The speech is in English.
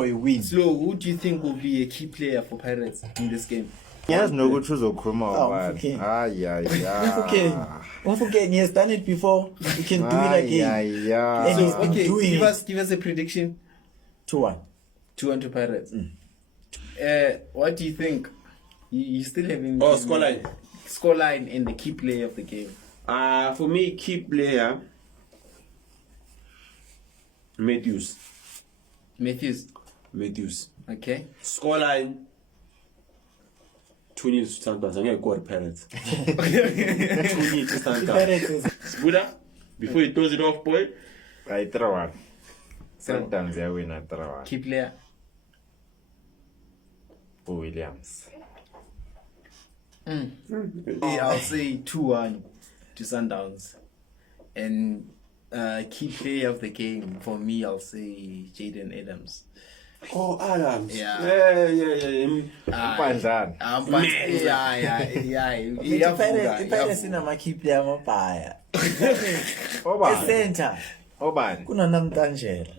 win. So, who do you think will be a key player for Pirates in this game? Yes, no good choose Okruma. Okay. Yeah. He has done it before. He can do it again. Yeah. And he's So, been okay, doing give us a prediction. 2-1. 2-1 to Pirates. What do you think? You still having scoreline and the key player of the game. For me, key player Matthews. Okay. Scoreline 2-0 to Sundowns. I'm going to go to Pirates. 2-0 to Sundowns. Pirates. Buddha, before you close it off, boy. I throw one. Sometimes I win, I throw one. Key player. Williams. I'll say 2-1 to Sundowns. And key player of the game, for me, I'll say Jaden Adams. Oh, Adams. Yeah. Panjani. Pirates inama-key player amabhaya. Obani. Center. Obani. Kunanamtanjela.